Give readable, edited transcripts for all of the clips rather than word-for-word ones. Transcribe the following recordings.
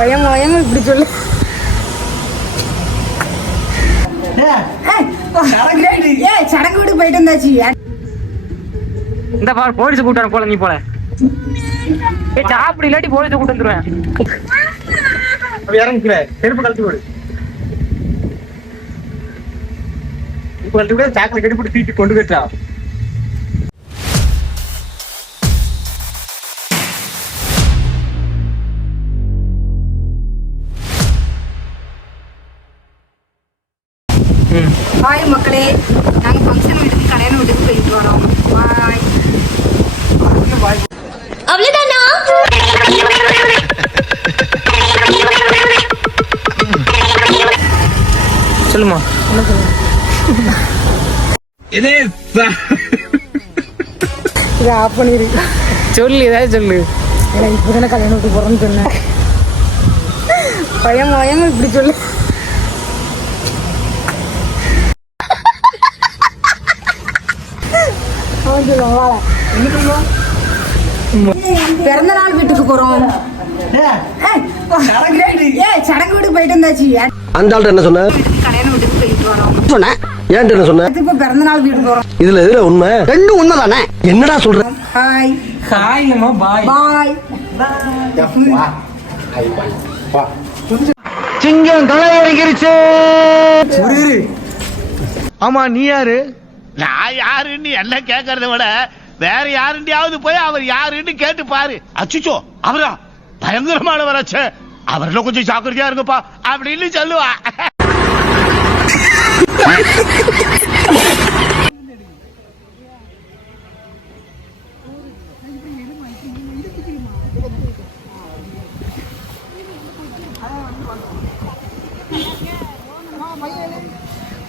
பயம் பயம் இப்படி சொல்லு. சடங்கு வீடு போயிட்டு வந்தாச்சு. இந்த பாரு போலீஸ் கூட்டம் போல, நீ போல சாப்பிடு இல்லாட்டி போலீஸ் கூட்டு வந்துருவேன். இறங்கிக்கிற செருப்பு கழட்டி விடு. இப்ப கழட்டி விட சாக்கில் கட்டி போட்டு தீட்டு கொண்டு போயிட்டா. ஹாய் மக்களே, நாங்கள் ஃபங்க்ஷன் வீட்டுக்கு கல்யாண வீட்டுக்கு போயிட்டு வரோம். பாய். அவ்வளோதானா? சொல்லுமா. இதை ஆஃப் பண்ணிரு. சொல்லு, ஏதாவது சொல்லு. எனக்கு இப்போ தானே கல்யாணம் வீட்டுக்கு போகிறோன்னு சொன்னேன். பயம் பயம் இப்படி சொல்லு. பிறந்த நாள் வீட்டுக்கு போறோம். சடங்கு வீட்டுக்கு போயிட்டு வந்தாச்சு. அந்த ஆள்கிட்ட என்ன சொன்ன? கல்யாண வீட்டுக்கு போயிட்டு வரோம் சொன்னேன். ஏன்ட்டு என்ன சொன்ன? இப்ப பிறந்த நாள் வீட்டுக்கு போறோம். இதுல எதுல உண்மை? ரெண்டும் உண்மை தானே. என்னடா சொல்ற? ஹாய் ஹாய் அம்மா, பாய் பாய். சிங்கம் களை இறங்கிருச்சு. ஆமா, நீ யாரு? நான் யாருன்னு எல்லாம் கேட்கறத விட வேற யாருண்டியாவது போய் அவர் யாருன்னு கேட்டு பாரு. அச்சுச்சோ, அவரா பயங்கரமான வராச்சே, அவர்ல கொஞ்சம் ஜாக்கிரதையா இருங்கப்பா அப்படின்னு சொல்லுவா.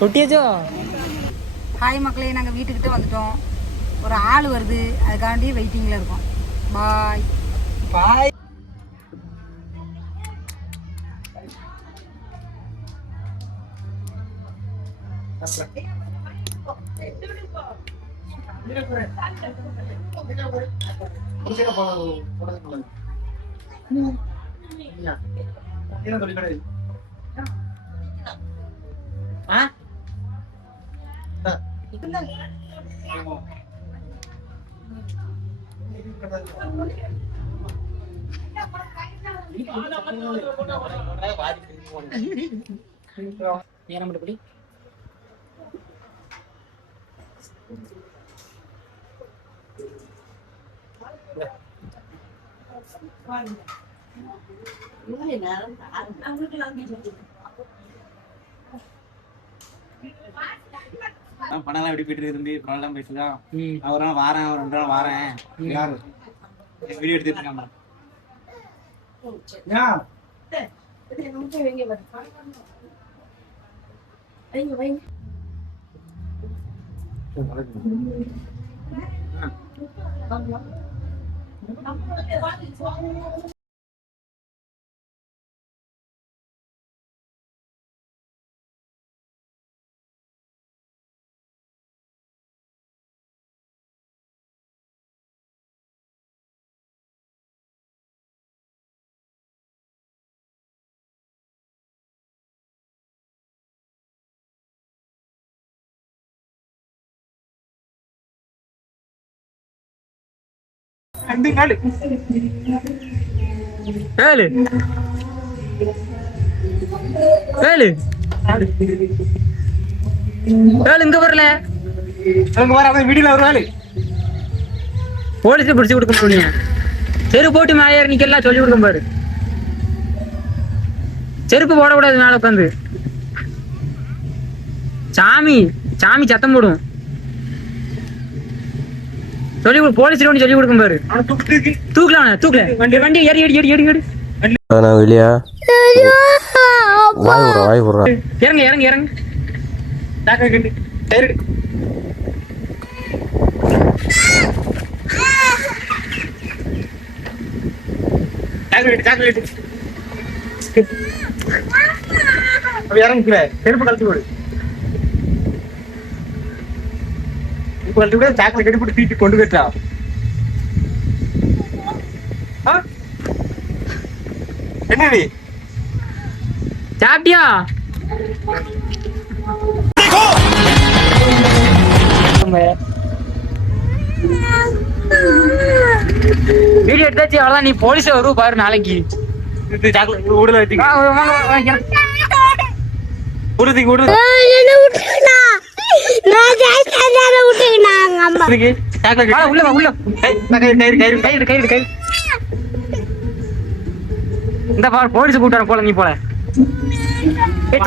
தொட்டியாச்சோ? ஹாய் மக்களே, நாங்கள் வீட்டுக்கிட்ட வந்துட்டோம். ஒரு ஆள் வருது, அதுக்காண்டி வெயிட்டிங்கில் இருக்கோம். பாய் பாய். ஏறப்படி பணம் எப்படி போயிட்டு இருந்து பணம் பேசுதான். ஒரு நாள் வாரேன், ஒரு 2 நாள் வாரேன். வீடியோ எடுத்துட்டு இருக்காங்க. ஏழு ஏழு ஏழு இங்க வரல. அவங்க வர வீடியோல ஒரு வேலை போலீஸ் பிடிச்சி கொடுக்க முடியும். செருப்பு போட்டு மேலே நிக்கலாம் சொல்லி கொடுக்க பாரு. செருப்பு போடக்கூடாது மேல உட்காந்து. சாமி சாமி சத்தம் போடும். சொல்லி போலீஸ் சொல்லி கொடுக்கும் பாரு. தூக்கலாம் தூக்கல வண்டி வண்டி ஏறி ஏறி ஏறி ஏறி ஏறி வெளியா வாய் விடுறா. இறங்க இறங்க இறங்க. இறங்கிக்கிற செருப்பு கழட்டி விடு. இப்ப கழட்டி விட சாக்கில் கட்டி போட்டு தீட்டு கொண்டு போயிட்டா. என்னடி சாப்பிட்டியா? வீடியோ எடுத்தாச்சு, அவ்வளவுதான். நீ போலீஸ் வருவ பாரு நாளைக்கு. இந்த பாரு போலீஸ் கூட்டாரு போல. நீ போல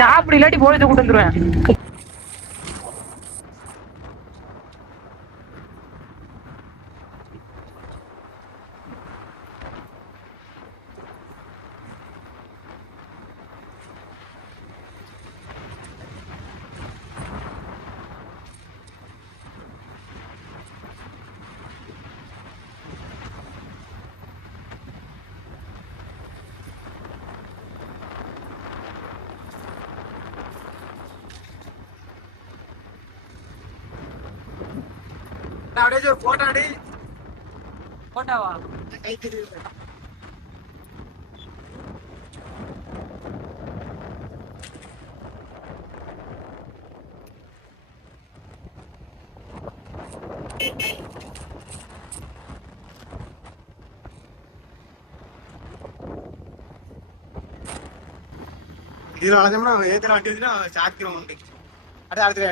சாப்பிடு, இல்லாட்டி போலீஸ் கூட்டு வந்துருவேன். போட்டாவா? இதுல வளர்ந்தோம்னா ஏத்துல வண்டி வந்துச்சுன்னா சாக்கிரம் உண்டு. அடுத்து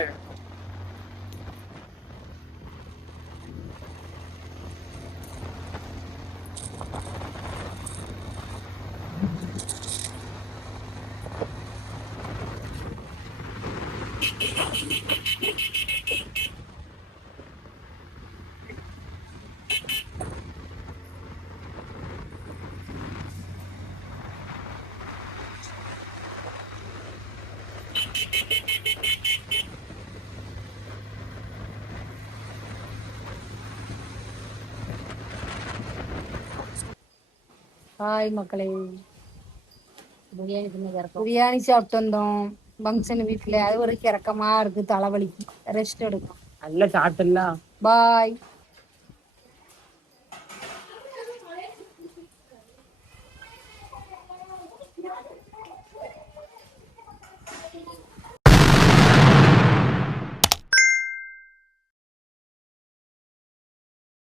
ஹாய் மக்களே, பிரியாணி சாப்பிட்டு வந்தோம் ஃபங்க்ஷன் வீட்டுல. அது ஒரு கிறக்கமா இருக்கு, தலைவலிக்கு, ரெஸ்ட் எடுக்கும். நல்ல சாப்பிட்டல. பாய்.